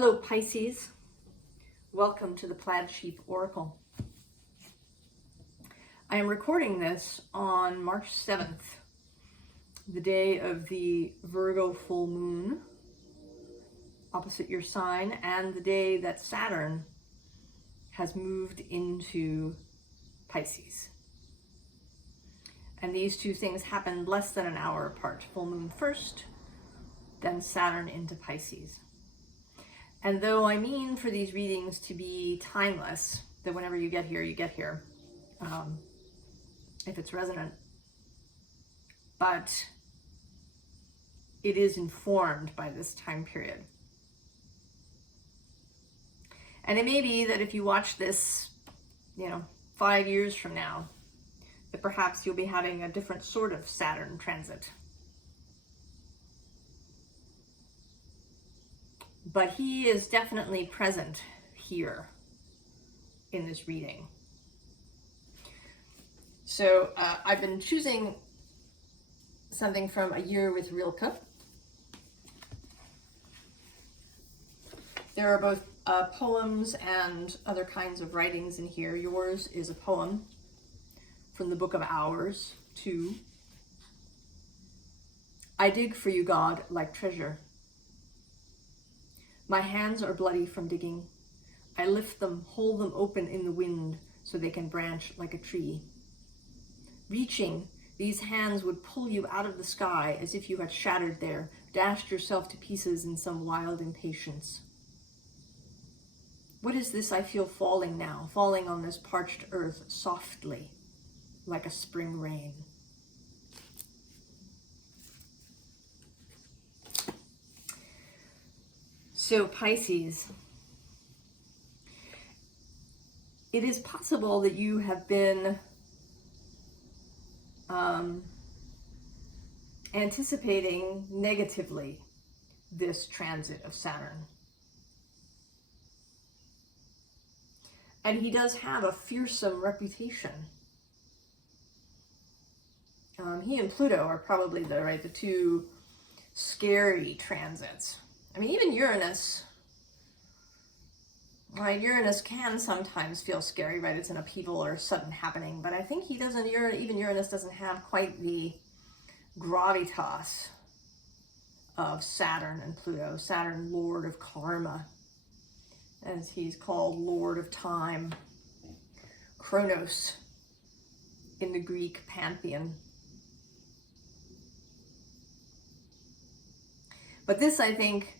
Hello Pisces, welcome to the Plaid Sheep Oracle. I am recording this on March 7th, the day of the Virgo full moon opposite your sign, and the day that Saturn has moved into Pisces. And these two things happened less than an hour apart. Full moon first, then Saturn into Pisces. And though I mean for these readings to be timeless, that whenever you get here, if it's resonant, but it is informed by this time period. And it may be that if you watch this, 5 years from now, that perhaps you'll be having a different sort of Saturn transit. But he is definitely present here in this reading. So I've been choosing something from A Year with Rilke. There are both poems and other kinds of writings in here. Yours is a poem from the Book of Hours, 2. I dig for you, God, like treasure. My hands are bloody from digging. I lift them, hold them open in the wind so they can branch like a tree. Reaching, these hands would pull you out of the sky as if you had shattered there, dashed yourself to pieces in some wild impatience. What is this I feel falling now, falling on this parched earth softly, like a spring rain? So Pisces, it is possible that you have been anticipating negatively this transit of Saturn. And he does have a fearsome reputation. He and Pluto are probably the two scary transits. I mean, even Uranus, right? Uranus can sometimes feel scary, right? It's an upheaval or a sudden happening, but I think he doesn't, even Uranus doesn't have quite the gravitas of Saturn and Pluto. Saturn, Lord of Karma, as he's called, Lord of Time. Kronos in the Greek pantheon. But this, I think,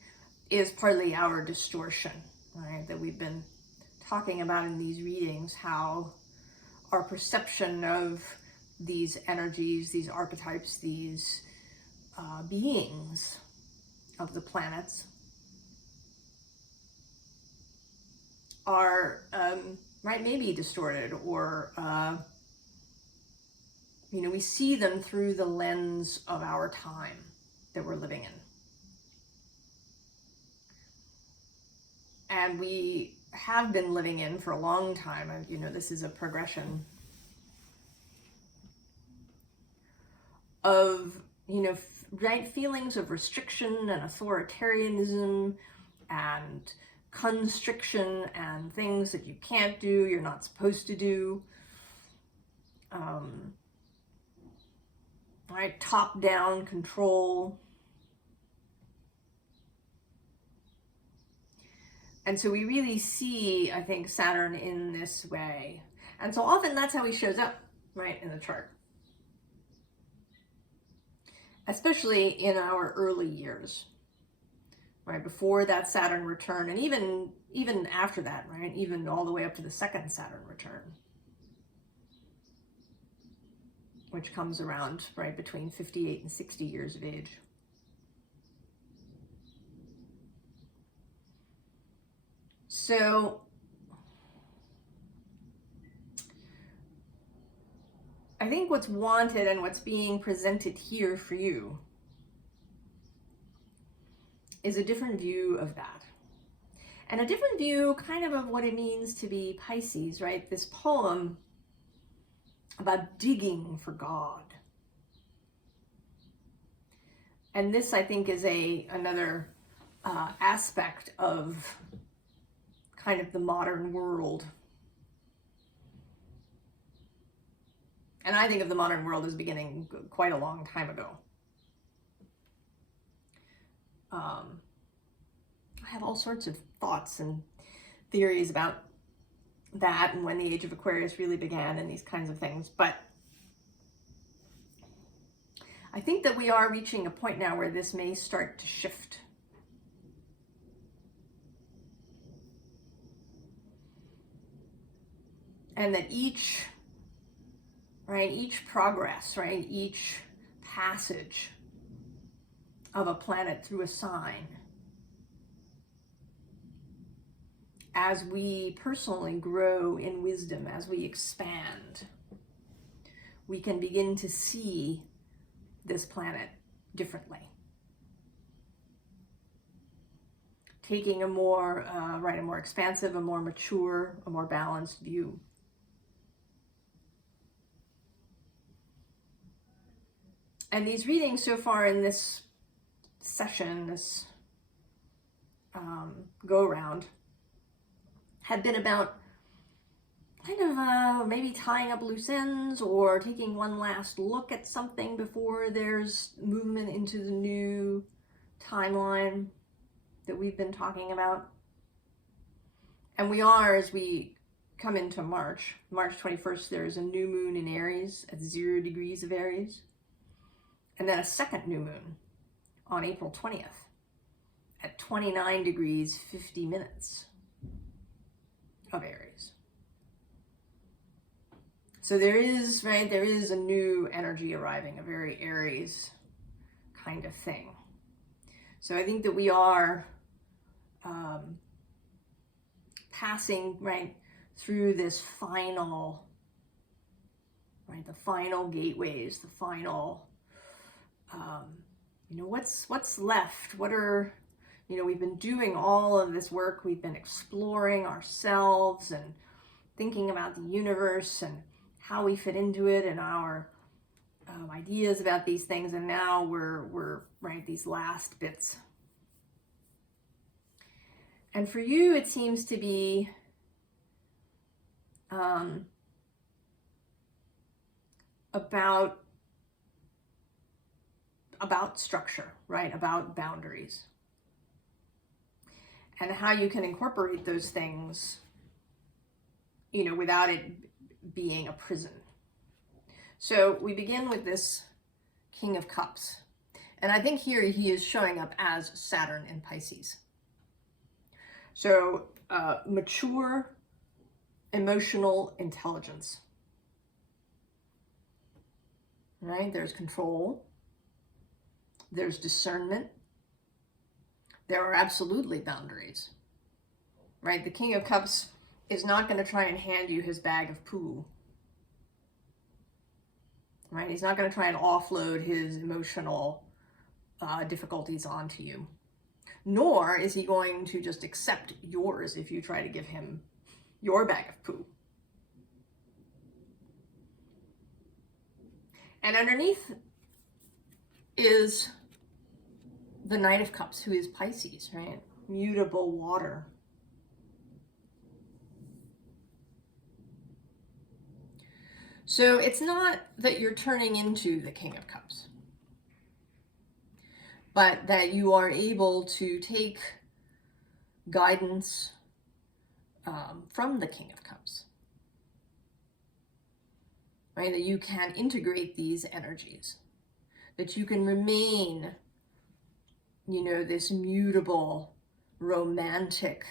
is partly our distortion, right, that we've been talking about in these readings, how our perception of these energies, these archetypes, these beings of the planets are, maybe distorted, or, we see them through the lens of our time that we're living in. And we have been living in for a long time. This is a progression of, feelings of restriction and authoritarianism and constriction and things that you can't do, you're not supposed to do. Top-down control. And so we really see, I think, Saturn in this way. And so often that's how he shows up, right, in the chart. Especially in our early years, right, before that Saturn return, and even after that, right, even all the way up to the second Saturn return, which comes around, right, between 58 and 60 years of age. So I think what's wanted and what's being presented here for you is a different view of that. And a different view kind of what it means to be Pisces, right? This poem about digging for God. And this, I think, is another aspect of kind of the modern world. And I think of the modern world as beginning quite a long time ago. I have all sorts of thoughts and theories about that and when the age of Aquarius really began and these kinds of things. But I think that we are reaching a point now where this may start to shift. And that each progress, right, each passage of a planet through a sign, as we personally grow in wisdom, as we expand, we can begin to see this planet differently. Taking a more, a more expansive, a more mature, a more balanced view. And these readings so far in this session, this go-around, have been about kind of maybe tying up loose ends or taking one last look at something before there's movement into the new timeline that we've been talking about. And we are, as we come into March 21st, there is a new moon in Aries at 0 degrees of Aries. And then a second new moon on April 20th at 29 degrees 50 minutes of Aries. So there is a new energy arriving, a very Aries kind of thing. So I think that we are passing through this final, the final gateways, the final, what's left? What are, we've been doing all of this work. We've been exploring ourselves and thinking about the universe and how we fit into it and our ideas about these things. And now we're these last bits. And for you, it seems to be about structure, about boundaries, and how you can incorporate those things, without it being a prison. So we begin with this King of Cups, and I think here he is showing up as Saturn in Pisces. So mature emotional intelligence, There's control. There's discernment. There are absolutely boundaries, The King of Cups is not going to try and hand you his bag of poo, He's not going to try and offload his emotional difficulties onto you, nor is he going to just accept yours if you try to give him your bag of poo. And underneath is the Knight of Cups, who is Pisces, Mutable water. So it's not that you're turning into the King of Cups, but that you are able to take guidance from the King of Cups, That you can integrate these energies, that you can remain, this mutable, romantic,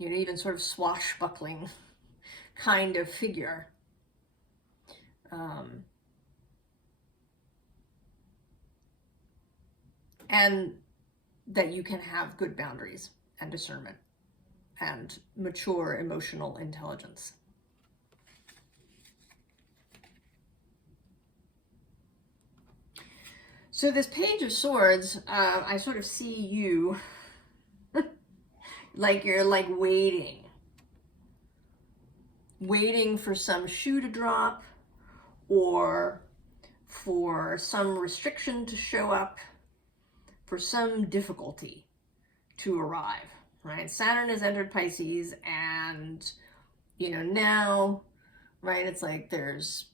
even sort of swashbuckling kind of figure. And that you can have good boundaries and discernment and mature emotional intelligence. So this Page of Swords, I sort of see you like you're waiting for some shoe to drop, or for some restriction to show up, for some difficulty to arrive, right? Saturn has entered Pisces, and, you know, now, right, it's like there's,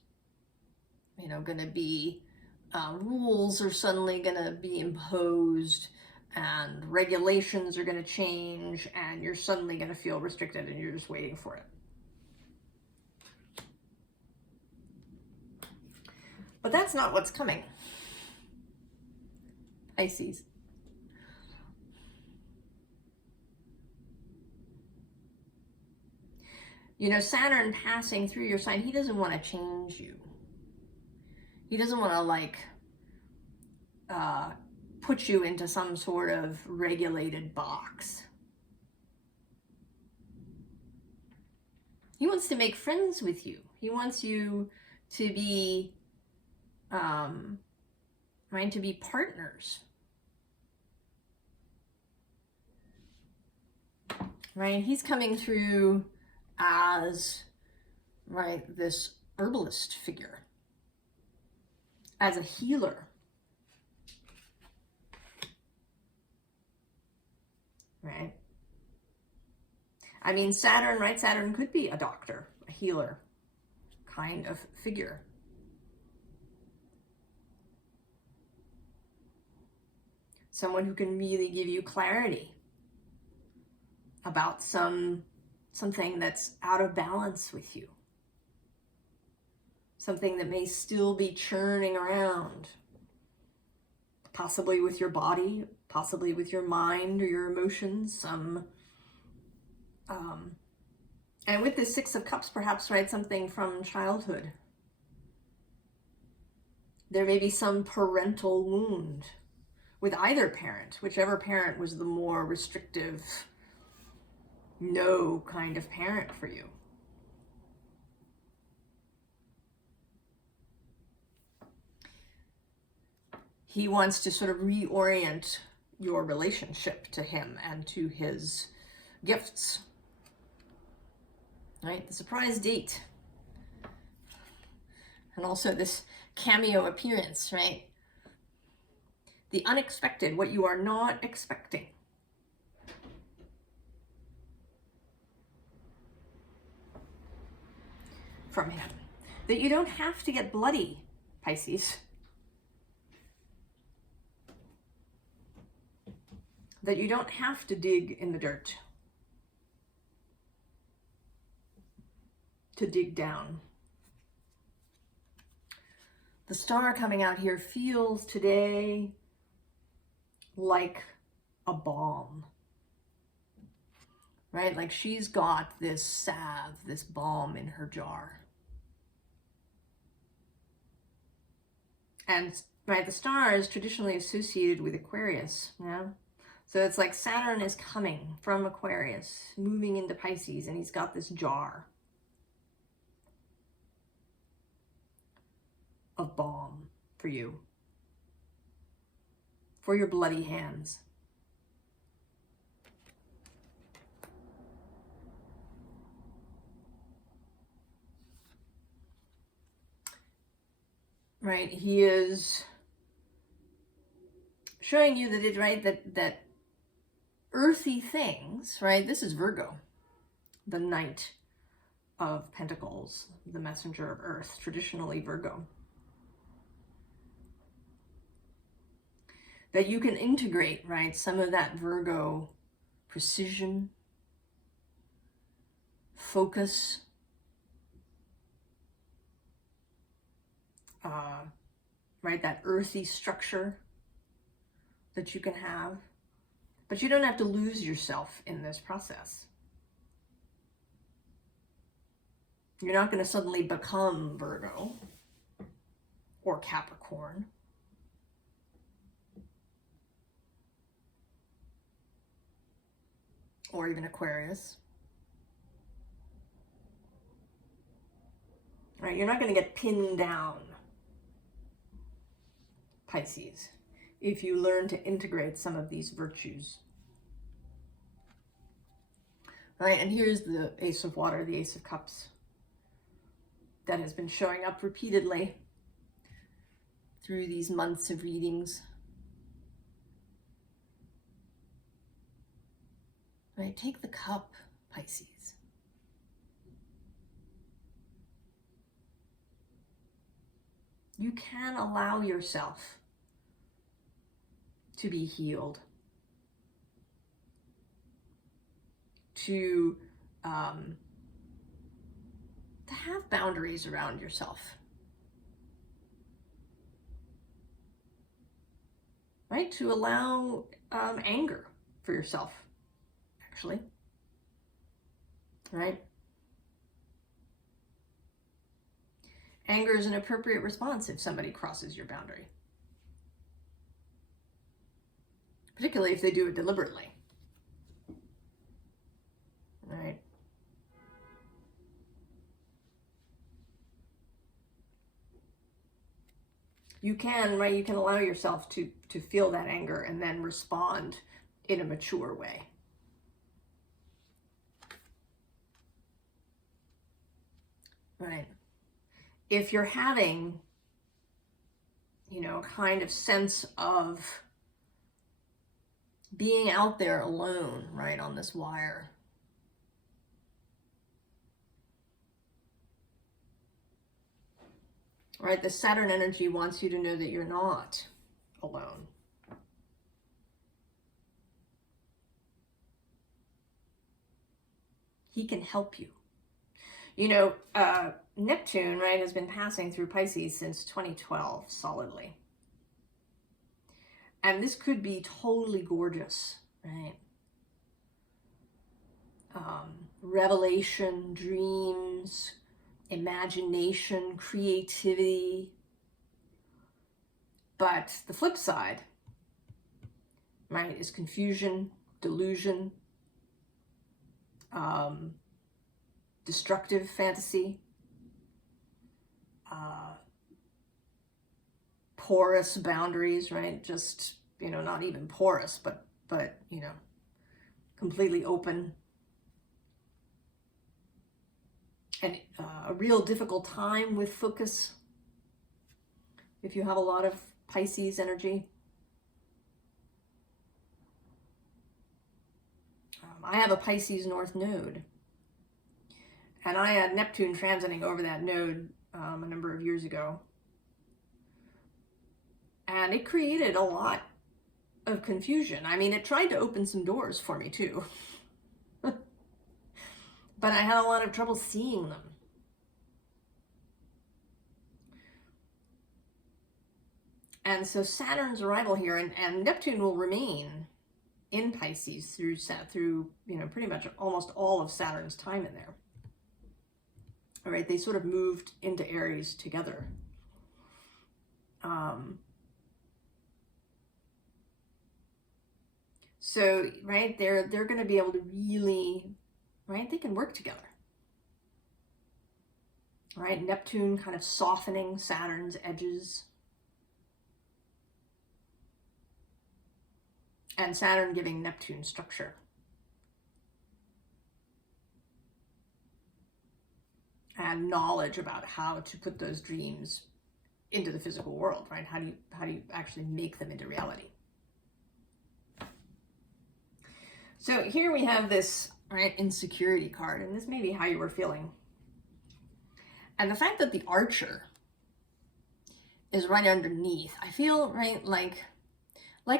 you know, going to be rules are suddenly going to be imposed, and regulations are going to change, and you're suddenly going to feel restricted, and you're just waiting for it. But that's not what's coming, Pisces. You know, Saturn passing through your sign, he doesn't want to change you. He doesn't want to, like, put you into some sort of regulated box. He wants to make friends with you. He wants you to be, right, to be partners. Right? He's coming through as, right, this herbalist figure, as a healer. Right? I mean, Saturn, right? Saturn could be a doctor, a healer kind of figure. Someone who can really give you clarity about something that's out of balance with you. Something that may still be churning around. Possibly with your body, possibly with your mind or your emotions, and with the Six of Cups, perhaps, right, something from childhood. There may be some parental wound with either parent, whichever parent was the more restrictive, no kind of parent for you. He wants to sort of reorient your relationship to him and to his gifts. Right? The surprise date. And also this cameo appearance, right? The unexpected, what you are not expecting. From him. That you don't have to get bloody, Pisces. That you don't have to dig in the dirt to dig down. The star coming out here feels today like a balm, right? Like she's got this salve, this balm in her jar. And, right, the star is traditionally associated with Aquarius, yeah? So it's like Saturn is coming from Aquarius, moving into Pisces, and he's got this jar of balm for you, for your bloody hands. Right, he is showing you that that earthy things, right? This is Virgo, the Knight of Pentacles, the messenger of earth, traditionally Virgo. That you can integrate, right, some of that Virgo precision, focus, right, that earthy structure that you can have. But you don't have to lose yourself in this process. You're not going to suddenly become Virgo or Capricorn. Or even Aquarius. Right? You're not going to get pinned down, Pisces, if you learn to integrate some of these virtues. Right? And here's the Ace of Water, the Ace of Cups, that has been showing up repeatedly. through these months of readings. Right, take the cup, Pisces. You can allow yourself to be healed, to have boundaries around yourself, right? To allow anger for yourself, actually, right? Anger is an appropriate response if somebody crosses your boundary, particularly if they do it deliberately, right? You can, right? You can allow yourself to feel that anger and then respond in a mature way. Right. If you're having, you know, kind of sense of being out there alone, right, on this wire, right, the Saturn energy wants you to know that you're not alone. He can help you. You know, Neptune, right, has been passing through Pisces since 2012, solidly. And this could be totally gorgeous, right? Revelation, dreams, imagination, creativity. But the flip side, right, is confusion, delusion, destructive fantasy, porous boundaries, right? Just, you know, not even porous, but you know, completely open. And a real difficult time with focus if you have a lot of Pisces energy. I have a Pisces North node, and I had Neptune transiting over that node a number of years ago, and it created a lot of confusion. I mean, it tried to open some doors for me too, but I had a lot of trouble seeing them. And so Saturn's arrival here, and Neptune will remain in Pisces through you know, pretty much almost all of Saturn's time in there. All right, they sort of moved into Aries together. So, right, they're going to be able to really, right, they can work together. Right, Neptune kind of softening Saturn's edges, and Saturn giving Neptune structure. And knowledge about how to put those dreams into the physical world, right? How do you actually make them into reality? So here we have this, right, insecurity card, and this may be how you were feeling. And the fact that the Archer is right underneath, I feel, right, like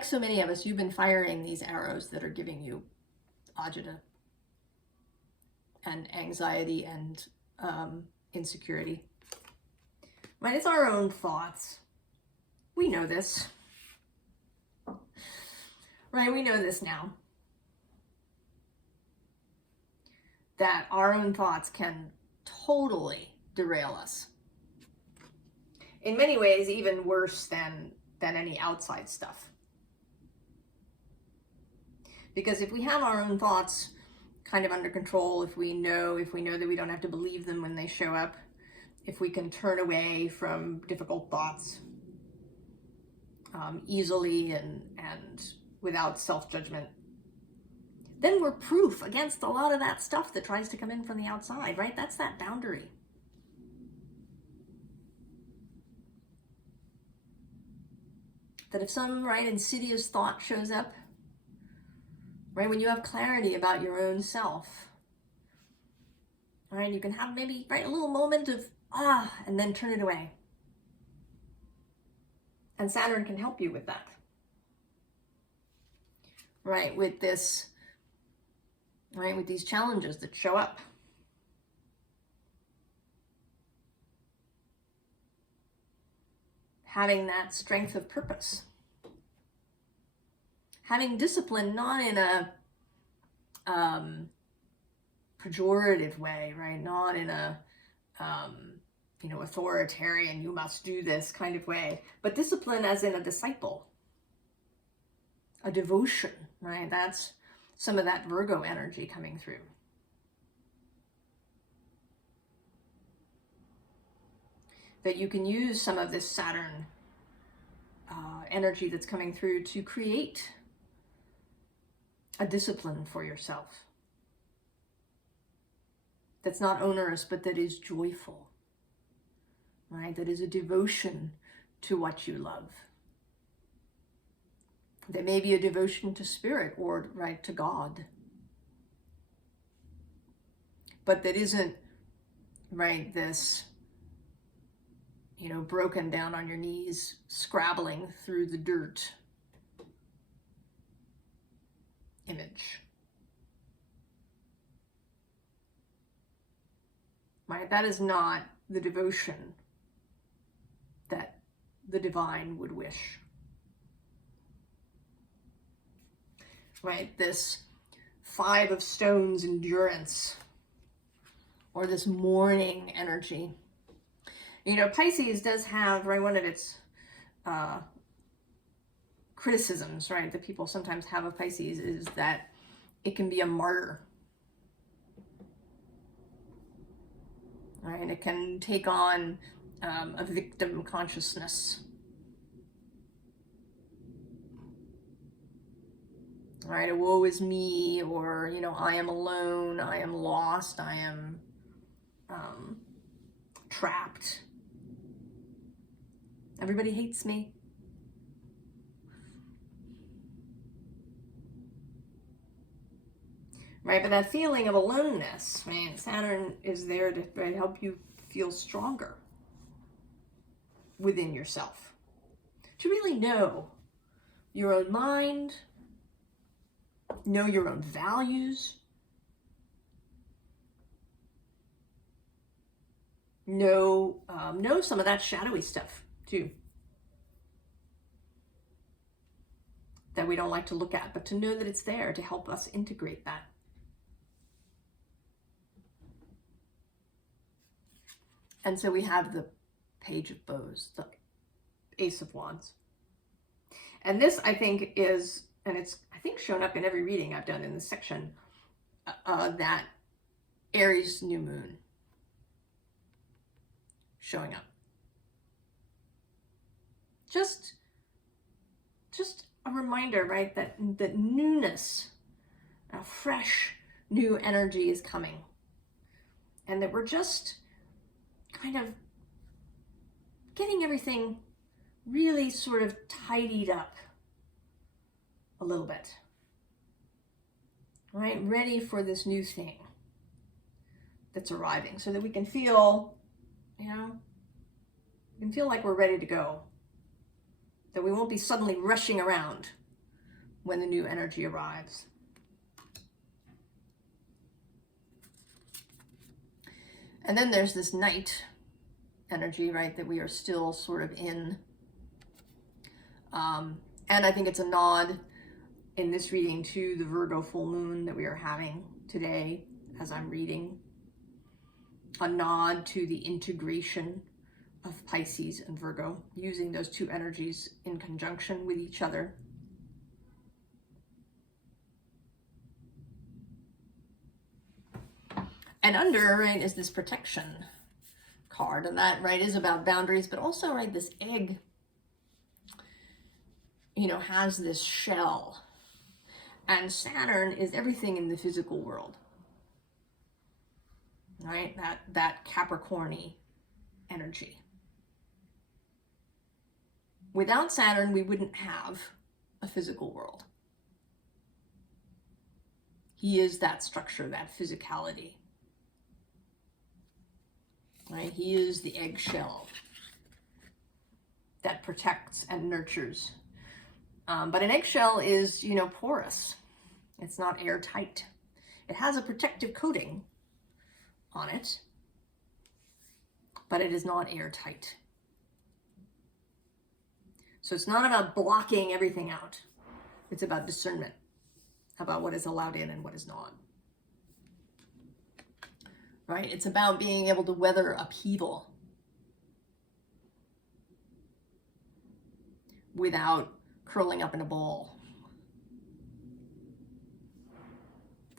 so many of us, you've been firing these arrows that are giving you agita and anxiety and insecurity. Right, it's our own thoughts. We know this. Right, we know this now. That our own thoughts can totally derail us. In many ways, even worse than any outside stuff. Because if we have our own thoughts kind of under control, if we know that we don't have to believe them when they show up, if we can turn away from difficult thoughts easily and without self-judgment, then we're proof against a lot of that stuff that tries to come in from the outside, right? That's that boundary. That if some, right, insidious thought shows up, right, when you have clarity about your own self, right, you can have maybe, right, a little moment of, and then turn it away. And Saturn can help you with that. Right, with this, right, with these challenges that show up. Having that strength of purpose. Having discipline not in a pejorative way, right? Not in a, authoritarian, you must do this kind of way, but discipline as in a disciple, a devotion, right? That's some of that Virgo energy coming through. That you can use some of this Saturn energy that's coming through to create a discipline for yourself. That's not onerous, but that is joyful, right? That is a devotion to what you love. That may be a devotion to spirit or, right, to God. But that isn't, right, this, broken down on your knees, scrabbling through the dirt image. Right? That is not the devotion that the divine would wish. Right? This 5 of Stones endurance, or this mourning energy. Pisces does have, right, one of its criticisms, right, that people sometimes have of Pisces is that it can be a martyr. Right, and it can take on a victim consciousness. Right, a woe is me, or, I am alone, I am lost, I am trapped. Everybody hates me. Right, but that feeling of aloneness, right? Saturn is there to help you feel stronger within yourself. To really know your own mind, know your own values, know some of that shadowy stuff too, that we don't like to look at, but to know that it's there to help us integrate that. And so we have the Page of Bows, the Ace of Wands. And this, I think, is, and it's, I think, shown up in every reading I've done in this section, that Aries new moon showing up. Just a reminder, right, that newness, a fresh new energy is coming. And that we're just kind of getting everything really sort of tidied up a little bit, right? Ready for this new thing that's arriving, so that we can feel, we can feel like we're ready to go, that we won't be suddenly rushing around when the new energy arrives. And then there's this night energy, right, that we are still sort of in. And I think it's a nod in this reading to the Virgo full moon that we are having today as I'm reading. A nod to the integration of Pisces and Virgo, using those two energies in conjunction with each other. And under, right, is this protection card, and that, right, is about boundaries, but also, right, this egg, has this shell, and Saturn is everything in the physical world, right, that Capricorn-y energy. Without Saturn, we wouldn't have a physical world. He is that structure, that physicality. Right? He is the eggshell that protects and nurtures. But an eggshell is, you know, porous. It's not airtight. It has a protective coating on it, but it is not airtight. So it's not about blocking everything out. It's about discernment, about what is allowed in and what is not. Right? It's about being able to weather upheaval without curling up in a ball.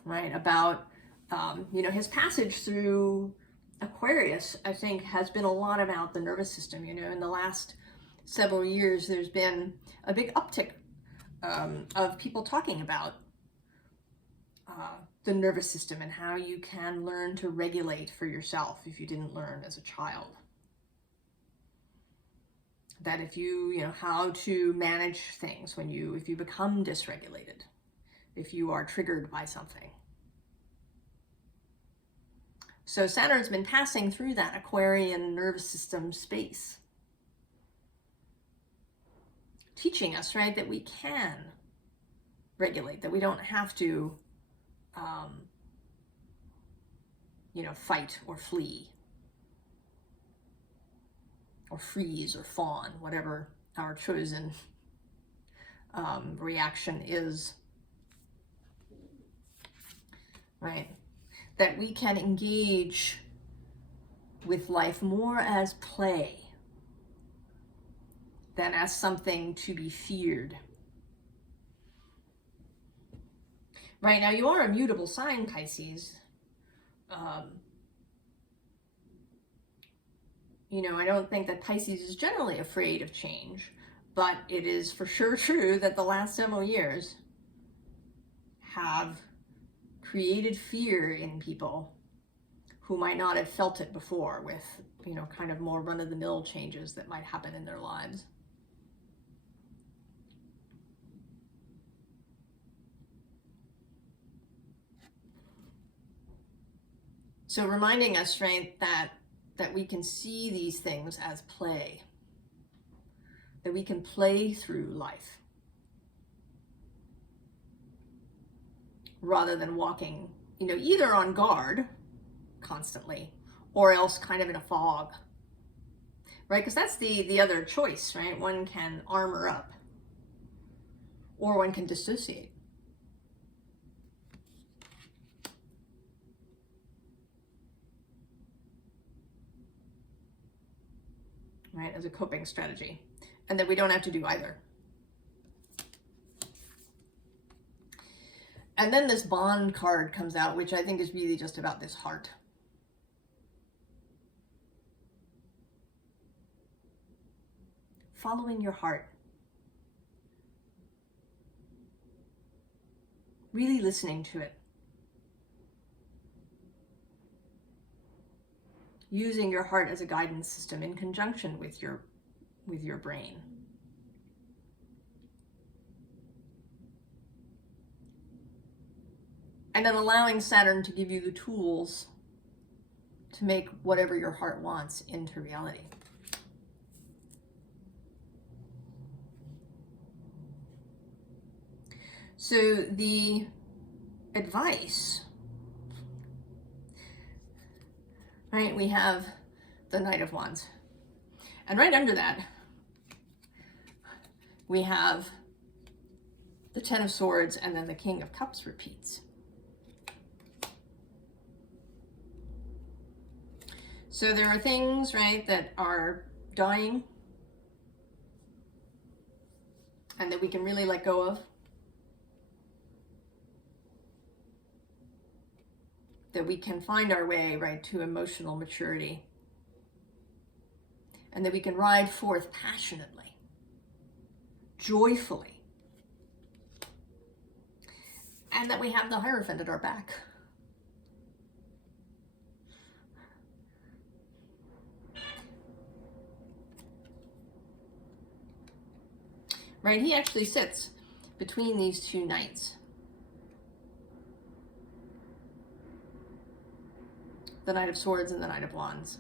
Right? About, you know, his passage through Aquarius, I think, has been a lot about the nervous system. You know, in the last several years, there's been a big uptick of people talking about the nervous system and how you can learn to regulate for yourself if you didn't learn as a child. That if you know, how to manage things if you become dysregulated, if you are triggered by something. So Saturn's been passing through that Aquarian nervous system space, teaching us, right, that we can regulate, that we don't have to, you know, fight or flee or freeze or fawn, whatever our chosen reaction is, right? That we can engage with life more as play than as something to be feared. Right, now you are a mutable sign, Pisces. You know, I don't think that Pisces is generally afraid of change, but it is for sure true that the last several years have created fear in people who might not have felt it before, with, you know, kind of more run-of-the-mill changes that might happen in their lives. So reminding us, right, that we can see these things as play, that we can play through life rather than walking, you know, either on guard constantly or else kind of in a fog, right? Because that's the other choice, right? One can armor up or one can dissociate. Right, as a coping strategy, and that we don't have to do either. And then this bond card comes out, which I think is really just about this heart. Following your heart. Really listening to it. Using your heart as a guidance system in conjunction with your brain. And then allowing Saturn to give you the tools to make whatever your heart wants into reality. So the advice, right, we have the Knight of Wands. And right under that, we have the Ten of Swords, and then the King of Cups repeats. So there are things, right, that are dying and that we can really let go of. That we can find our way, right, to emotional maturity. And that we can ride forth passionately, joyfully. And that we have the Hierophant at our back. right? He actually sits between these two knights. The Knight of Swords and the Knight of Wands,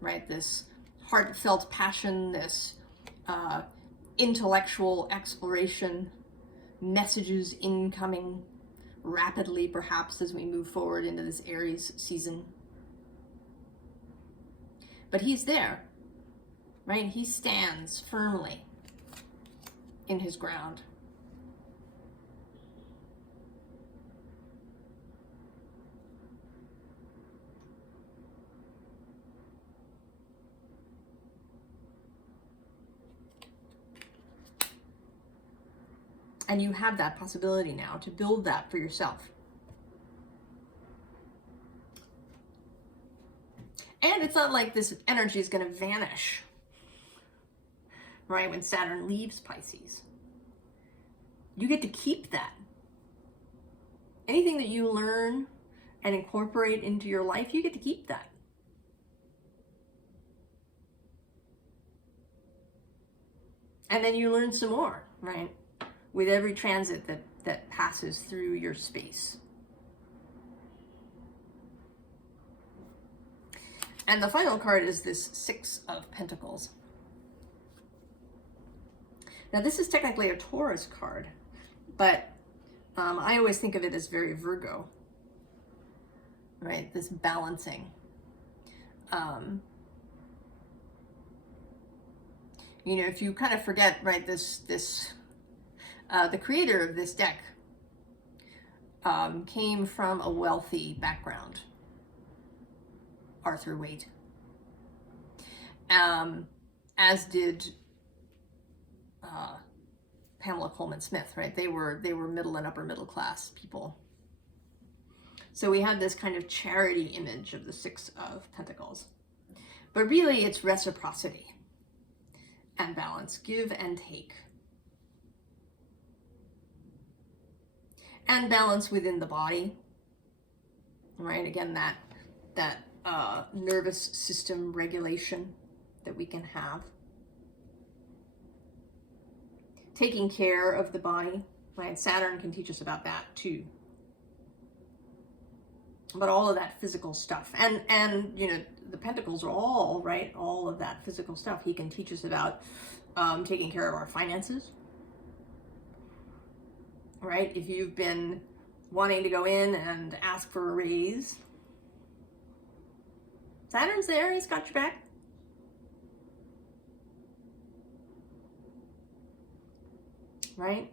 right? This heartfelt passion, this intellectual exploration, messages incoming rapidly, perhaps, as we move forward into this Aries season. But he's there, right? He stands firmly in his ground. And you have that possibility now to build that for yourself. And it's not like this energy is going to vanish, right, when Saturn leaves Pisces. You get to keep that. Anything that you learn and incorporate into your life, you get to keep that. And then you learn some more, right, with every transit that passes through your space. And the final card is this Six of Pentacles. Now, this is technically a Taurus card, but I always think of it as very Virgo, right? This balancing. You know, if you kind of forget, right, the creator of this deck came from a wealthy background, Arthur Waite, as did Pamela Coleman Smith, right? They were middle and upper middle class people. So we have this kind of charity image of the Six of Pentacles. But really it's reciprocity and balance, give and take. And balance within the body, right? Again, that nervous system regulation that we can have. Taking care of the body, right? Saturn can teach us about that too. But all of that physical stuff, and you know, the Pentacles are all, right, all of that physical stuff. He can teach us about taking care of our finances, right? If you've been wanting to go in and ask for a raise, Saturn's there, he's got your back. Right?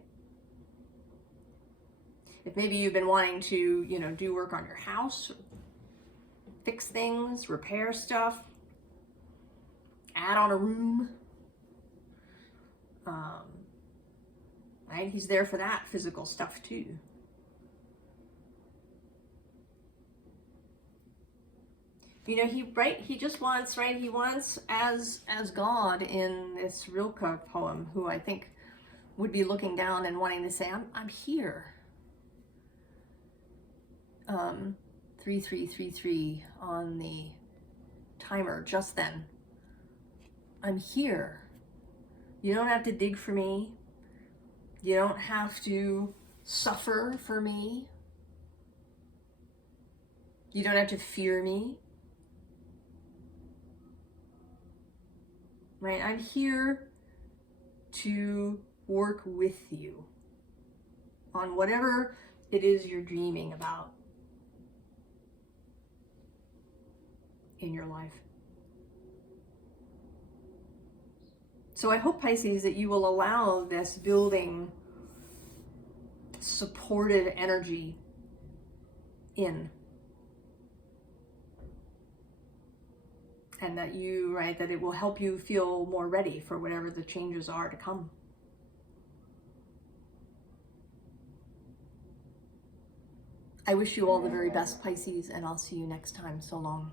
If maybe you've been wanting to, you know, do work on your house, fix things, repair stuff, add on a room, right? He's there for that physical stuff too. You know, he just wants, right? He wants as God in this Rilke poem, who I think would be looking down and wanting to say, I'm here. 3333 on the timer just then. I'm here. You don't have to dig for me. You don't have to suffer for me. You don't have to fear me. Right? I'm here to work with you on whatever it is you're dreaming about in your life. So I hope, Pisces, that you will allow this building, supported energy in. And that you, right, that it will help you feel more ready for whatever the changes are to come. I wish you all the very best, Pisces, and I'll see you next time. So long.